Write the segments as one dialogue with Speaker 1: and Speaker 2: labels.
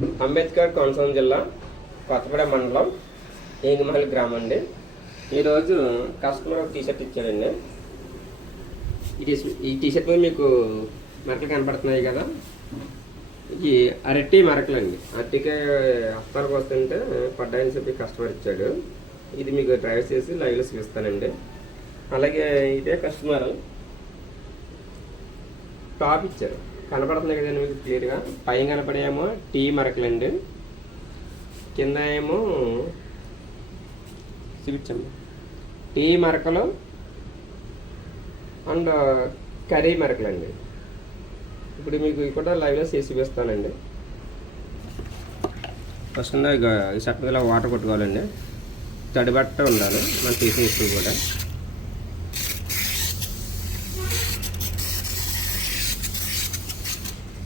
Speaker 1: అంబేద్కర్ కోనసీమ జిల్లా కొత్తపేట మండలం ఏంగిమహల్ గ్రామం అండి. ఈరోజు కస్టమర్ ఒక టీషర్ట్ ఇచ్చాడండి. ఈ టీ ఈ టీషర్ట్ మీద మీకు మరకలు కనపడుతున్నాయి కదా? ఈ అరటి మరకలు అండి. అరటికాయ అత్తాలకు వస్తుంటే పడ్డాయని చెప్పి కస్టమర్ ఇచ్చాడు. ఇది మీకు డ్రైవ్ చేసి లైవ్లో చూపిస్తానండి. అలాగే ఇదే కస్టమర్ టాప్ ఇచ్చారు. కనపడుతుంది కదండి మీకు క్లియర్గా? పైన కనపడేమో టీ మరకలండి. కింద ఏమో చూపించండి టీ మరకలు అండ్ కర్రీ మరకలండి. ఇప్పుడు మీకు కూడా లైవ్లో చేసి చూపిస్తానండి ఫస్ట్ ఇక మీద వాటర్ కొట్టుకోవాలండి. తడి బట్ట ఉండాలి. మనం ఇప్పుడు కూడా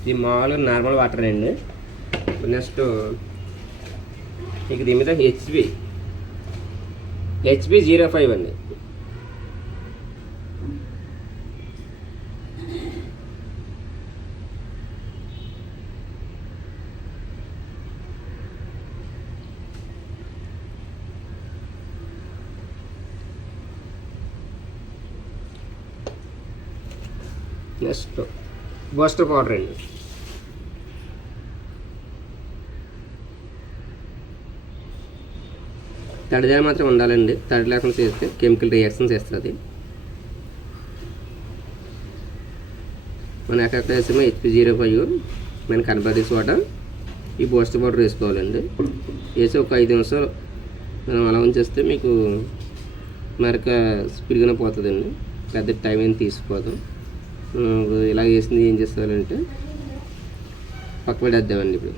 Speaker 1: ఇది మామూలుగా నార్మల్ వాటర్ అండి. నెక్స్ట్ మీకు దీని మీద హెచ్పి హెచ్పి జీరో ఫైవ్ అండి. నెక్స్ట్ బూస్టర్ పౌడర్ అండి. తడిదే మాత్రం ఉండాలండి. తడి లేకుండా చేస్తే కెమికల్ రియాక్షన్స్ వేస్తుంది మన ఎక్కడ వేసామో హెచ్పి జీరో ఫైవ్ మన కనబడి చోట ఈ బూస్టర్ పౌడర్ వేసుకోవాలండి. వేసి ఒక ఐదు నిమిషాలు మనం అలా ఉంచేస్తే మీకు మరక స్పీడ్గానే పోతుందండి. పెద్ద టైం ఏం తీసుకోదు. ఇలా వేసింది ఏం చేస్తారంటే పక్క పెట్టేద్దామండి ఇప్పుడు.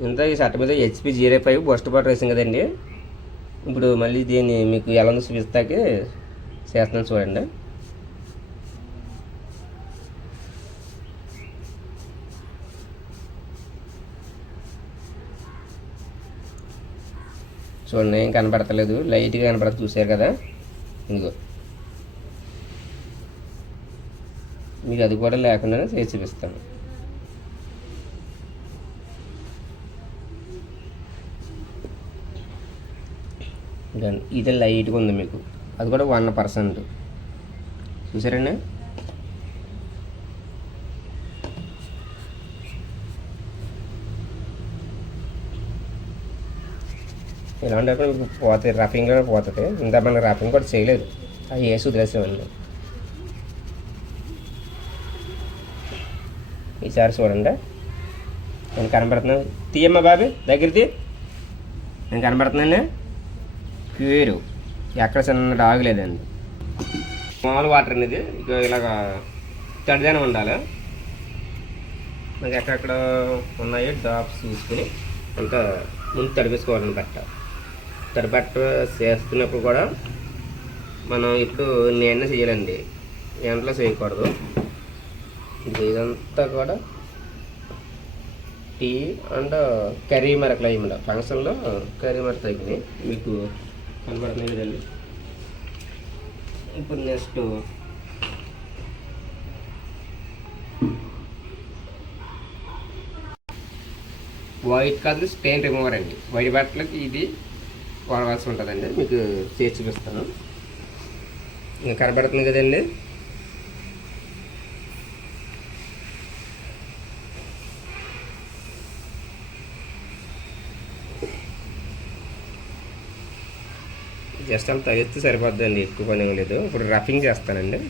Speaker 1: ఇంత ఈ షర్ట్ మీద HP zero five boost powder వేసాం కదండి. ఇప్పుడు మళ్ళీ దీన్ని మీకు ఎలా ఉందో చూపిస్తాకి చేస్తున్నాను చూడండి. చూడండి ఏం కనపడతలేదు. లైట్గా కనపడదు చూసారు కదా? ఇదిగో. మీకు అది కూడా లేకుండానే చేసి చూపిస్తాను. ఇదండి. ఇది లైట్గా ఉంది మీకు. అది కూడా వన్ పర్సెంట్. చూసారండి? ఇలాంటి మీకు పోతుంది రఫింగ్ కూడా పోతుంది ఇంత మన రఫింగ్ కూడా చేయలేదు. అది వేసి వదిలేసామండి ఈసారి చూడండి. నేను కనబడుతున్నాను. తీయమ్మా బాబు దగ్గరది నేను కనబడుతున్నాను. ప్యూర్. ఎక్కడ చిన్న రాగలేదండి మామూలు వాటర్ అనేది ఇక ఇలాగ తడిదనం ఉండాలి. మనకి ఎక్కడెక్కడ ఉన్నాయో డ్రాప్స్ చూసుకుని అంత ముందు తడిపేసుకోవాలని బట్ట తడిపెట్ట చేస్తున్నప్పుడు కూడా మనం ఇప్పుడు నేనే చేయాలండి. ఎండలో చేయకూడదు. ఇదంతా కూడా టీ అండ్ కర్రీ మరకలు అయ్యి ఫంక్షన్లో కర్రీ మరక తగ్గినాయి. మీకు కనబడుతున్నాయి కదండి ఇప్పుడు నెక్స్ట్ వైట్ కాదు స్టెయిన్ రిమూవర్ అండి. వైట్ బట్టలకి ఇది వాడవలసి ఉంటుందండి. మీకు చేసి చూపిస్తాను. ఇంకా కనబడుతుంది కదండి. జస్ట్ అంత ఎత్తు సరిపోద్దండి ఎక్కువ పని ఏం లేదు. ఇప్పుడు రఫింగ్ చేస్తానండి.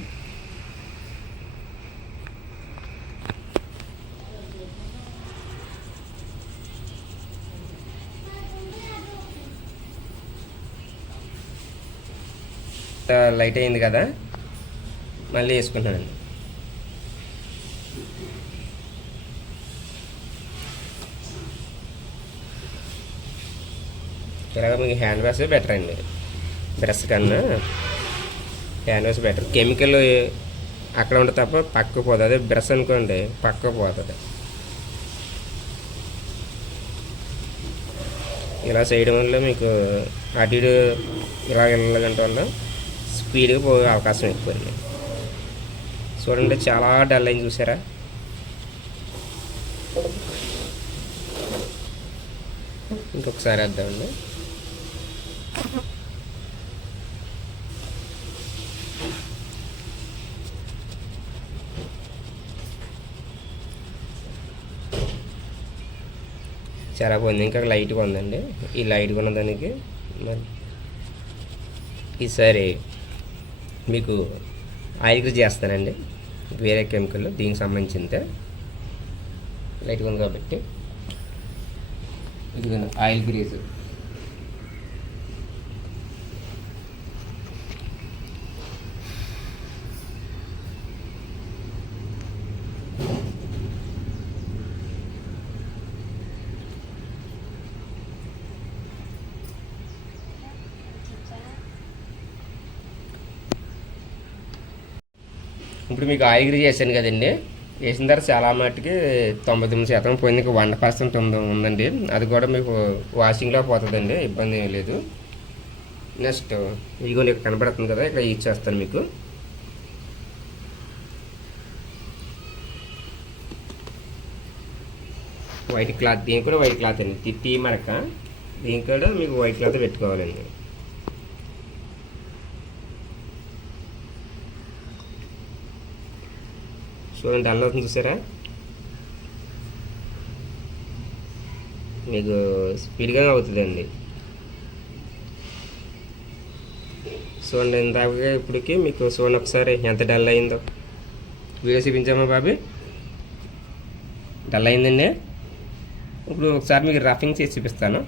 Speaker 1: లైట్ అయింది కదా మళ్ళీ వేసుకుంటానండి. ఇలాగ మీకు హ్యాండ్ వాష్ బెటర్ అండి. బ్రష్ కన్నా హ్యాండ్ వాష్ బెటర్. కెమికల్ అక్కడ ఉంటే తప్ప పక్క పోతుంది అదే బ్రష్ అనుకోండి పక్క పోతుంది. ఇలా చేయడం వల్ల మీకు అటు ఇటు ఇలా వెళ్ళగంట వల్ల స్పీడ్గా పోయే అవకాశం ఎక్కువైంది చూడండి చాలా డల్ అయింది చూసారా? ఇంకొకసారి వేద్దామండి. చాలా బాగుంది. ఇంకా లైట్గా ఉందండి. ఈ లైట్గా ఉన్న దానికి మరి ఈసారి మీకు ఆయిల్ గ్రీజ్ చేస్తానండి. వేరే కెమికల్ దీనికి సంబంధించిందే. లైట్గా ఉంది కాబట్టి ఇది ఆయిల్ గ్రీజ్ ఇప్పుడు మీకు ఆయిగిరి గ్రీజ్ చేశాను కదండి. వేసిన తర్వాత చాలా మట్టుకి తొంభై తొమ్మిది శాతం పోయింది. ఇంకా వన్ పర్సెంట్ ఉంది ఉందండి. అది కూడా మీకు వాషింగ్లో పోతుందండి. ఇబ్బంది ఏం లేదు. నెక్స్ట్ ఇదిగో ఇక్కడ కనబడుతుంది కదా. ఇక్కడ ఇచ్చేస్తాను మీకు. వైట్ క్లాత్ దీనికి కూడా వైట్ క్లాత్ అండి. తిట్టి టీ మరక. దీనికి కూడా మీకు వైట్ క్లాత్ పెట్టుకోవాలండి. చూడండి డల్ అవుతుంది చూసారా? మీకు స్పీడ్గా అవుతుందండి. చూడండి ఇందాక ఇప్పటికి మీకు చూడండి ఒకసారి ఎంత డల్ అయిందో. వీడియో చూపించామా బాబీ? డల్ అయిందండి? ఇప్పుడు ఒకసారి మీకు రఫింగ్ చేసి చూపిస్తాను.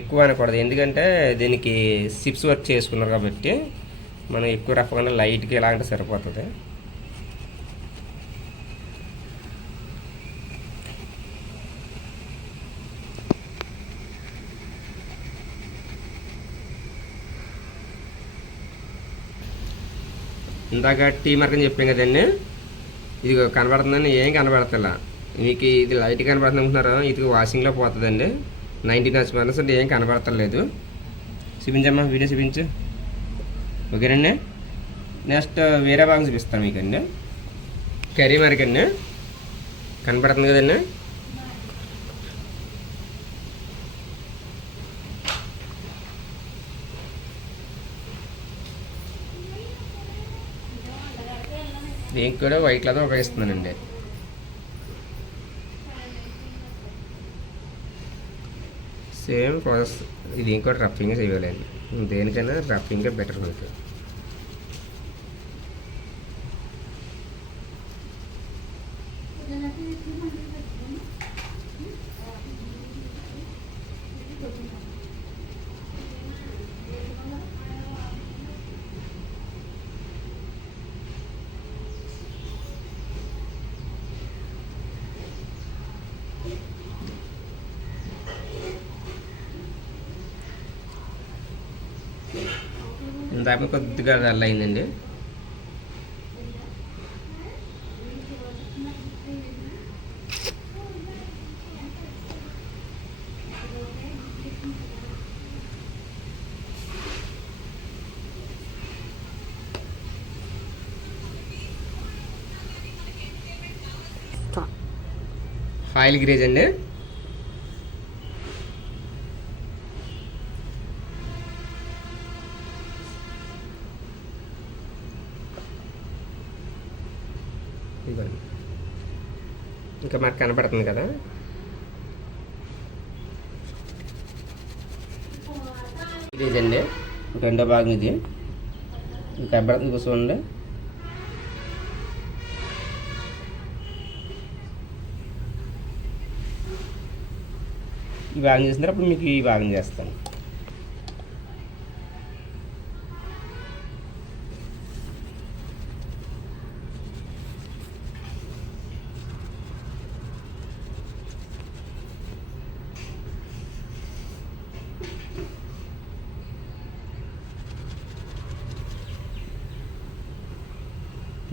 Speaker 1: ఎక్కువ అనకూడదు ఎందుకంటే దీనికి సిప్స్ వర్క్ చేసుకున్నారు కాబట్టి. మనం ఎక్కువ రఫ్గా లైట్గా ఇలా అంటే సరిపోతుంది. ఇందాక టీ మార్క్ అని చెప్పాం కదండి ఇది కనబడుతుందని ఏం కనబడతలా? మీకు ఇది లైట్ కనబడుతుంది అనుకుంటున్నారా? ఇది వాషింగ్లో పోతుందండి. నైంటీ నైన్ ఏం కనబడతలేదు. చూపించమ్మా వీడియో చూపించు. ఓకేనండి నెక్స్ట్ వేరే భాగం చూపిస్తాను మీకు అండి కర్రీ మరికండి కనపడుతుంది కదండి దీనికి కూడా వైట్ ఉపయోగిస్తున్నానండి. సేమ్ ప్రాసెస్ ఇది ఇంకా రఫింగ్ చేయాలండి దేనికైనా రఫింగ్ బెటర్ మనకి. ఇందాక కొద్దిగా అయిందండి. ఆయిల్ గ్రేజ్ అండి. ఇంకా మాకు కనపడుతుంది కదా. ఇది ఇదండి రెండో భాగం ఇది. ఇది కనపడుతుంది కూర్చోండి ఈ భాగం చేసిన మీకు ఈ భాగం చేస్తాను.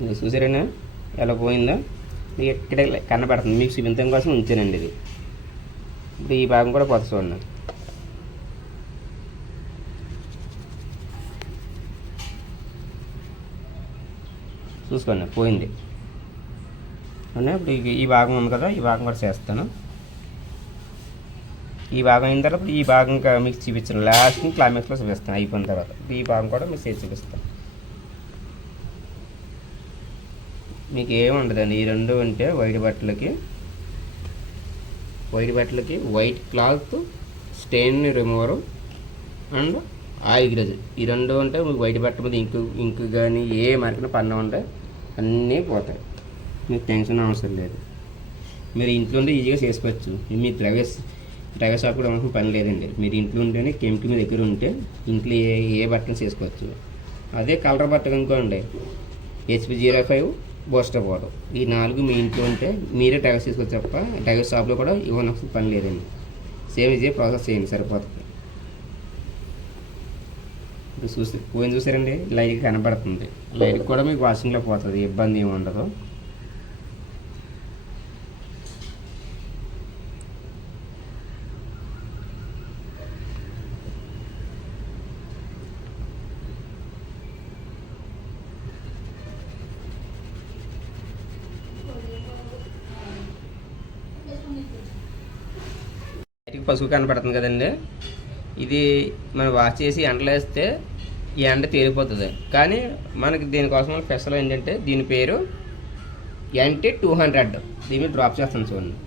Speaker 1: చూసారేనా? ఎలా పోయిందో? మీకు ఎక్కడ కనబడుతుంది మీకు చూపించడం కోసం ఉంచానండి ఇది. ఇప్పుడు ఈ భాగం కూడా పోత చూడండి. చూసుకోండి పోయింది. ఇప్పుడు ఈ- భాగం ఉంది కదా ఈ భాగం కూడా చేస్తాను. ఈ భాగం అయిన తర్వాత ఈ భాగం మీకు చూపించాను. లాస్ట్ క్లైమాక్స్లో చూపిస్తాను. అయిపోయిన తర్వాత. ఈ భాగం కూడా మీకు చేసి చూపిస్తాను. మీకు ఏమి ఉండదండి ఈ రెండు ఉంటే వైట్ బట్టలకి వైట్ బట్టలకి white cloth stain remover and oil grease. ఈ రెండు ఉంటే మీకు వైట్ బట్ట మీద ఇంకు ఇంకు కానీ ఏ మరికిన పన్ను ఉంటే అన్నీ పోతాయి. మీకు టెన్షన్ అవసరం లేదు. మీరు ఇంట్లో ఉంటే ఈజీగా చేసుకోవచ్చు. మీ ద్రవ్య డ్రైవర్ షాప్ కూడా అవసరం పని లేదండి. మీరు ఇంట్లో ఉంటేనే కెమికల్ మీ దగ్గర ఉంటే ఇంట్లో ఏ ఏ బట్టలు చేసుకోవచ్చు. అదే కలర్ బట్ట అనుకోండి. హెచ్పి జీరో ఫైవ్ బోస్ట్ అవ్వదు ఈ నాలుగు మీ ఇంట్లో ఉంటే మీరే టైగర్స్ తీసుకొచ్చి తప్ప టైగర్ షాప్లో కూడా ఇవ్వనవసరం పని లేదండి. సేమ్ ఇదే ప్రాసెస్ చేయండి సరిపోతుంది. ఇప్పుడు చూసి పోయిన చూసారండి? లైట్ కనబడుతుంది. లైట్ కూడా మీకు వాషింగ్లో పోతుంది ఇబ్బంది ఏమి ఉండదు. లైట్కి పసుపు కనపడుతుంది కదండి. ఇది మనం వాష్ చేసి ఎండలో వేస్తే ఈ ఎండ తేలిపోతుంది. కానీ మనకి దీనికోసం స్పెషల్ ఏంటంటే దీని పేరు ఎన్టీ టూ హండ్రెడ్ దీన్ని డ్రాప్ చేస్తాను చూడండి.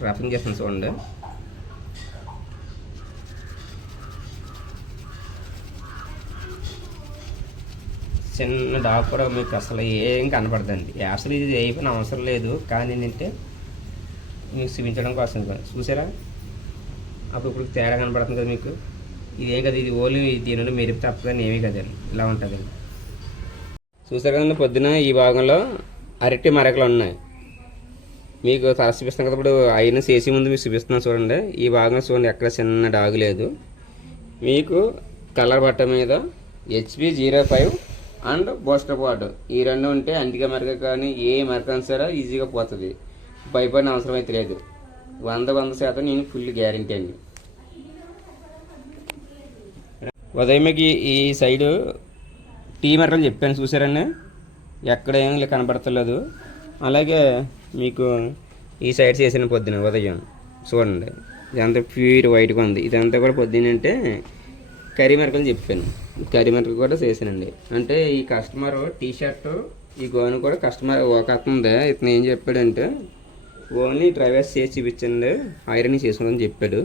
Speaker 1: డ్రాపింగ్ చేస్తాను చూడండి. చిన్న డాగ్ కూడా మీకు అసలు ఏం కనపడదండి. అసలు ఇది అయిపోయిన అవసరం లేదు. కానీ ఏంటంటే మీకు చూపించడం కోసం చూసారా? అప్పుడు ఇప్పుడు తేడా కనపడుతుంది కదా మీకు. ఇదేం కదా ఇది ఓన్లీ దీని నుండి మెరుపు తప్పదని ఏమీ కదండి. ఇలా ఉంటుందండి. చూసారు కదండి పొద్దున ఈ భాగంలో అరటి మరకలు ఉన్నాయి. మీకు తల చూపిస్తాను కదా ఇప్పుడు అయిన చేసే ముందు మీకు చూపిస్తున్నాను చూడండి. ఈ భాగం చూడండి ఎక్కడ చిన్న డాగు లేదు. మీకు కలర్ బట్ట మీద HP zero five and booster pot ఈ రెండు ఉంటే అంటిక మరక కానీ ఏ మరక సరే ఈజీగా పోతుంది. భయపడిన అవసరం అయితే లేదు వంద వంద శాతం నేను ఫుల్ గ్యారంటీ అండి. ఉదయం మీకు ఈ- సైడు టీ మరకలు చెప్పాను చూసారండి? ఎక్కడ ఏం కనబడతలేదు అలాగే మీకు ఈ సైడ్ చేసిన పొద్దున ఉదయం చూడండి. ఇదంతా ప్యూర్ వైట్గా ఉంది. ఇదంతా కూడా పొద్దున్న అంటే కర్రీ మరకలు చెప్పాను. కర్రీ మిరకలు కూడా చేశానండి. అంటే ఈ కస్టమర్ టీ షర్ట్ ఈ గోను కూడా కస్టమర్ ఒక అతను ఇతను ఏం చెప్పాడంటే ఓన్లీ డ్రైవర్స్ చేసి చూపించండి ఐరన్ చేసుకోమని చెప్పాడు.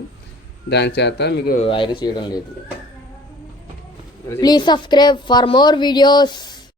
Speaker 1: దాని చేత మీకు ఐరన్ చేయడం లేదు.
Speaker 2: Please subscribe for more videos